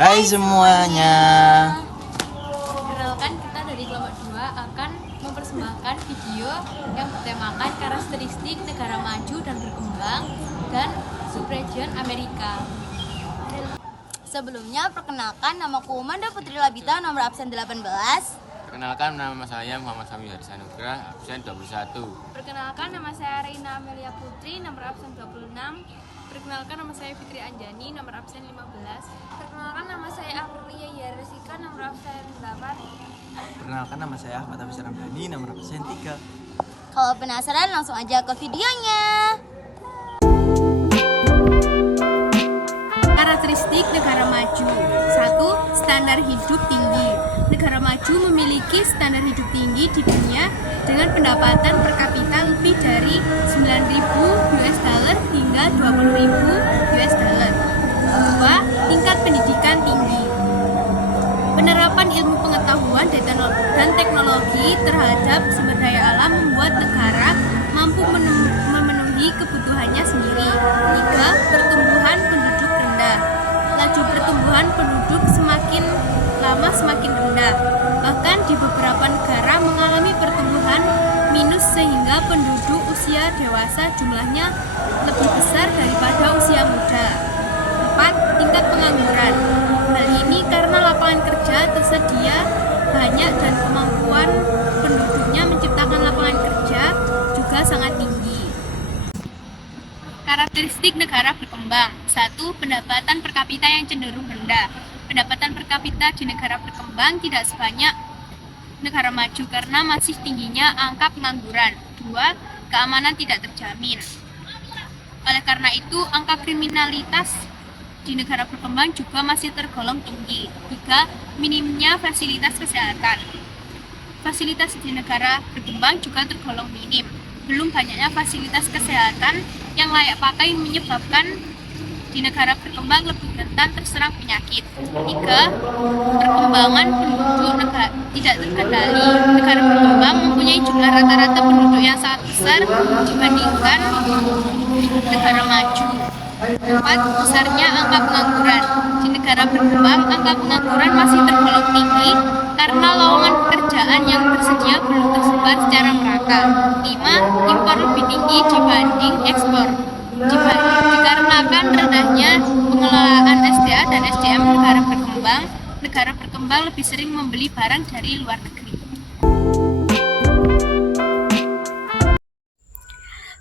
Hai semuanya. Perkenalkan, kita dari kelompok 2 akan mempersembahkan video yang bertemakan karakteristik negara maju dan berkembang dan subregion Amerika. Sebelumnya, perkenalkan, namaku Manda Putri Labita, nomor absen 18. Perkenalkan, nama saya Muhammad Sami Harisanugrah, absen 21. Perkenalkan, nama saya Reina Amelia Putri, nomor absen 26. Perkenalkan, nama saya Fitri Anjani, nomor absen 15. Perkenalkan, nama saya Aprilia Yaresika, nomor absen 8. Perkenalkan, nama saya Ahmad Hafiz Ramdhani, nomor absen 3. Kalau penasaran, langsung aja ke videonya. Karakteristik negara maju. 1. Standar hidup tinggi. Negara maju memiliki standar hidup tinggi di dunia dengan pendapatan per kapita lebih dari 9.000 US dollar hingga 20.000 US dollar. 2. Tingkat pendidikan tinggi. Penerapan ilmu pengetahuan dan teknologi terhadap sumber daya alam membuat negara mampu memenuhi kebutuhannya sendiri. 3. Pertumbuhan penduduk rendah. Laju pertumbuhan penduduk semakin lama semakin rendah. Bahkan di beberapa negara mengalami pertumbuhan minus sehingga penduduk usia dewasa jumlahnya lebih besar daripada usia muda. 4. Tingkat pengangguran. Hal ini karena lapangan kerja tersedia banyak dan kemampuan penduduknya menciptakan lapangan kerja juga sangat tinggi. Karakteristik negara berkembang. 1. Pendapatan per kapita yang cenderung rendah. Pendapatan per kapita di negara berkembang tidak sebanyak negara maju karena masih tingginya angka pengangguran. 2. Keamanan tidak terjamin. Oleh karena itu, angka kriminalitas di negara berkembang juga masih tergolong tinggi. 3. Minimnya fasilitas kesehatan. Fasilitas di negara berkembang juga tergolong minim. Belum banyaknya fasilitas kesehatan yang layak pakai menyebabkan di negara berkembang lebih rentan terserang penyakit. 3. Perkembangan penduduk tidak terkendali. Negara berkembang mempunyai jumlah rata-rata penduduk yang sangat besar dibandingkan negara maju. 4. Besarnya angka pengangguran. Di negara berkembang, angka pengangguran masih tergolong tinggi karena lowongan pekerjaan yang tersedia belum tersebar secara merata. 5. Impor lebih tinggi dibanding ekspor. Dikarenakan rendahnya pengelolaan SDA dan SDM negara berkembang lebih sering membeli barang dari luar negeri.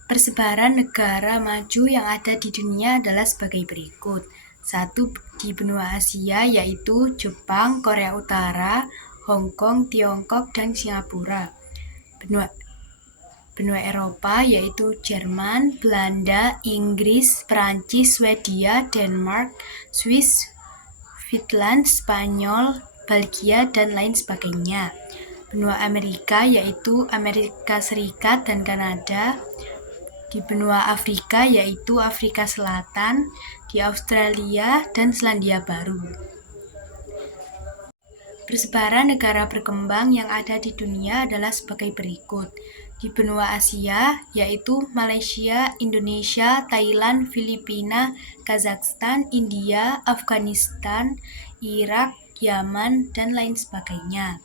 Persebaran negara maju yang ada di dunia adalah sebagai berikut. 1. Di benua Asia yaitu Jepang, Korea Utara, Hong Kong, Tiongkok, dan Singapura. Benua Eropa yaitu Jerman, Belanda, Inggris, Perancis, Swedia, Denmark, Swiss, Finland, Spanyol, Belgia, dan lain sebagainya. Benua Amerika yaitu Amerika Serikat dan Kanada. Di benua Afrika yaitu Afrika Selatan, di Australia, dan Selandia Baru. Persebaran negara berkembang yang ada di dunia adalah sebagai berikut. Di benua Asia yaitu Malaysia, Indonesia, Thailand, Filipina, Kazakhstan, India, Afghanistan, Irak, Yaman, dan lain sebagainya.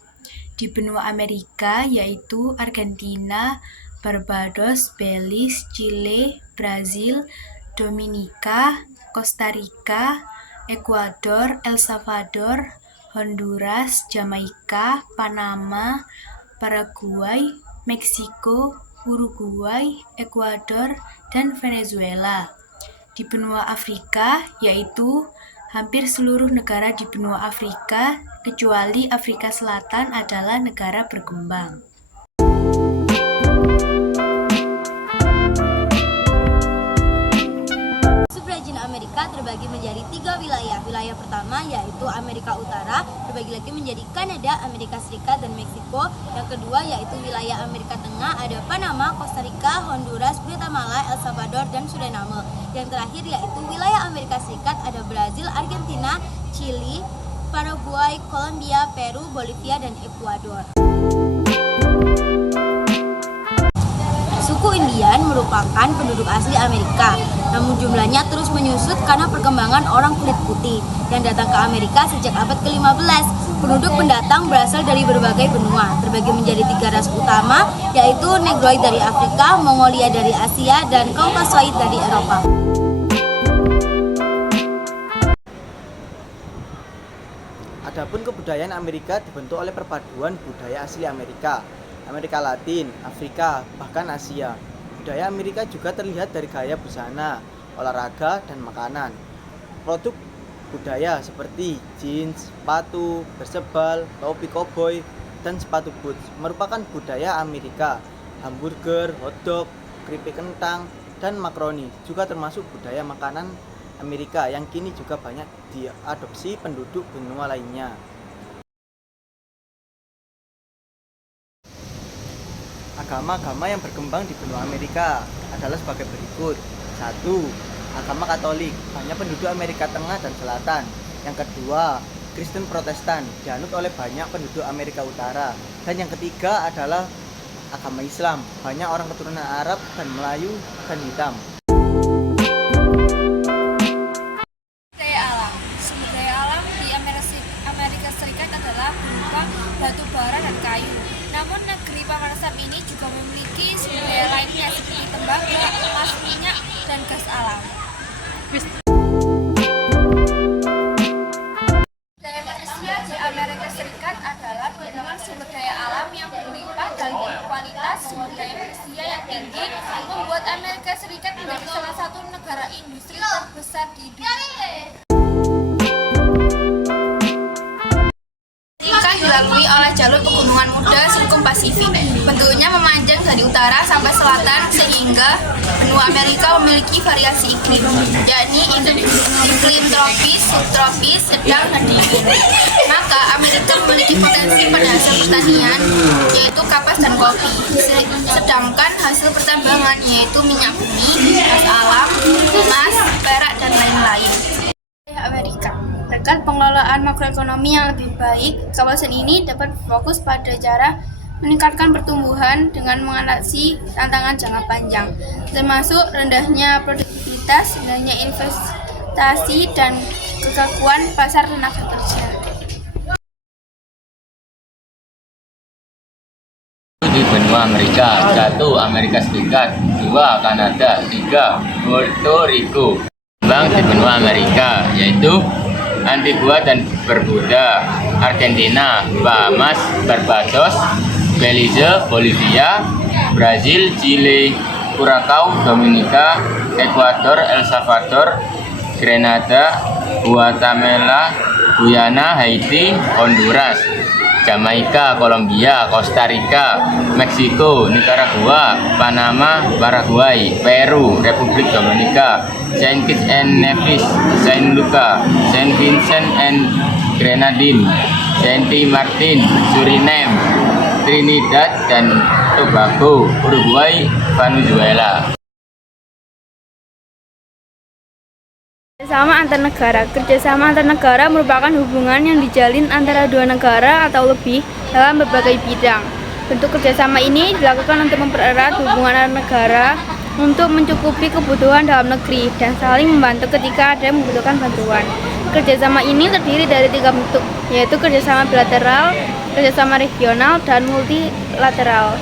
Di benua Amerika yaitu Argentina, Barbados, Belize, Chile, Brazil, Dominika, Costa Rica, Ekuador, El Salvador, Honduras, Jamaika, Panama, Paraguay, Meksiko, Uruguay, Ekuador, dan Venezuela. Di benua Afrika yaitu hampir seluruh negara di benua Afrika kecuali Afrika Selatan adalah negara berkembang. Subregion Amerika terbagi menjadi 3 wilayah. Wilayah pertama yaitu Amerika Utara, terbagi lagi menjadi Kanada, Amerika Serikat, dan Meksiko. Yang kedua yaitu wilayah Amerika Tengah, ada Panama, Costa Rica, Honduras, Guatemala, El Salvador, dan Suriname. Yang terakhir yaitu wilayah Amerika Serikat, ada Brazil, Argentina, Chili, Paraguay, Kolombia, Peru, Bolivia, dan Ekuador. Suku Indian merupakan penduduk asli Amerika. Namun jumlahnya terus menyusut karena perkembangan orang kulit putih yang datang ke Amerika sejak abad ke-15. Penduduk pendatang berasal dari berbagai benua, terbagi menjadi 3 ras utama, yaitu Negroid dari Afrika, Mongolia dari Asia, dan Caucasoid dari Eropa. Adapun kebudayaan Amerika dibentuk oleh perpaduan budaya asli Amerika, Amerika Latin, Afrika, bahkan Asia. Budaya Amerika juga terlihat dari gaya busana, olahraga, dan makanan. Produk budaya seperti jeans, sepatu, bersebal, topi koboi, dan sepatu boots merupakan budaya Amerika. Hamburger, hotdog, keripik kentang, dan makaroni juga termasuk budaya makanan Amerika yang kini juga banyak diadopsi penduduk benua lainnya. Agama-agama yang berkembang di benua Amerika adalah sebagai berikut. 1. Agama Katolik, banyak penduduk Amerika Tengah dan Selatan. Yang kedua, Kristen Protestan, dianut oleh banyak penduduk Amerika Utara. Dan yang ketiga adalah agama Islam, banyak orang keturunan Arab dan Melayu dan hitam. Sumber daya alam di Amerika Serikat adalah berupa batu bara dan kayu. Namun negeri Paman Sam ini juga memiliki sumber daya lainnya seperti tembaga, emas, minyak, dan gas alam. Daya manusia di Amerika Serikat adalah gabungan sumber daya alam yang berlimpah dan kualitas sumber daya manusia yang tinggi membuat Amerika Serikat menjadi salah satu negara industri terbesar di dunia. Dilalui oleh jalur pegunungan muda Sirkum Pasifik. Bentuknya memanjang dari utara sampai selatan sehingga benua Amerika memiliki variasi iklim, yakni iklim tropis, subtropis, sedang, dan dingin. Maka Amerika memiliki potensi pada hasil pertanian, yaitu kapas dan kopi. Sedangkan hasil pertambangan yaitu minyak bumi, gas alam, emas, perak, dan lain-lain. Amerika. Berkat pengelolaan makroekonomi yang lebih baik, kawasan ini dapat berfokus pada cara meningkatkan pertumbuhan dengan mengatasi tantangan jangka panjang, termasuk rendahnya produktivitas, rendahnya investasi, dan kekakuan pasar tenaga kerja. Di benua Amerika, 1. Amerika Serikat, 2. Kanada, 3. Puerto Rico. Kembang di benua Amerika yaitu Antigua dan Barbuda, Argentina, Bahamas, Barbados, Belize, Bolivia, Brazil, Chile, Curacao, Dominika, Ekuador, El Salvador, Grenada, Guatemala, Guyana, Haiti, Honduras, Jamaika, Kolombia, Costa Rica, Meksiko, Nicaragua, Panama, Paraguay, Peru, Republik Dominika, Saint Kitts and Nevis, Saint Lucia, Saint Vincent and Grenadines, Saint Martin, Suriname, Trinidad dan Tobago, Uruguay, Venezuela. Kerjasama antar negara. Kerjasama antar negara merupakan hubungan yang dijalin antara dua negara atau lebih dalam berbagai bidang. Bentuk kerjasama ini dilakukan untuk mempererat hubungan antar negara untuk mencukupi kebutuhan dalam negeri dan saling membantu ketika ada yang membutuhkan bantuan. Kerjasama ini terdiri dari 3 bentuk, yaitu kerjasama bilateral, kerjasama regional, dan multilateral.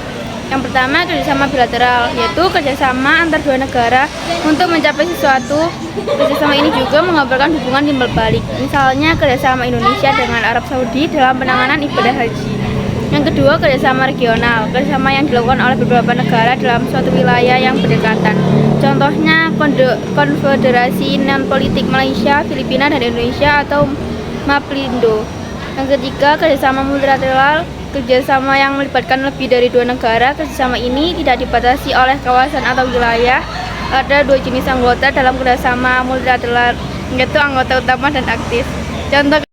Yang pertama, kerjasama bilateral, yaitu kerjasama antar dua negara untuk mencapai sesuatu. Kerjasama ini juga mengabarkan hubungan timbal balik, misalnya kerjasama Indonesia dengan Arab Saudi dalam penanganan ibadah haji. Yang kedua, kerjasama regional, kerjasama yang dilakukan oleh beberapa negara dalam suatu wilayah yang berdekatan. Contohnya, Konfederasi Non-Politik Malaysia, Filipina, dan Indonesia atau MAPLINDO. Yang ketiga, kerjasama multilateral, kerjasama yang melibatkan lebih dari 2 negara. Kerjasama ini tidak dibatasi oleh kawasan atau wilayah. Ada 2 jenis anggota dalam kerjasama multilateral, yaitu anggota utama dan aktif. Contoh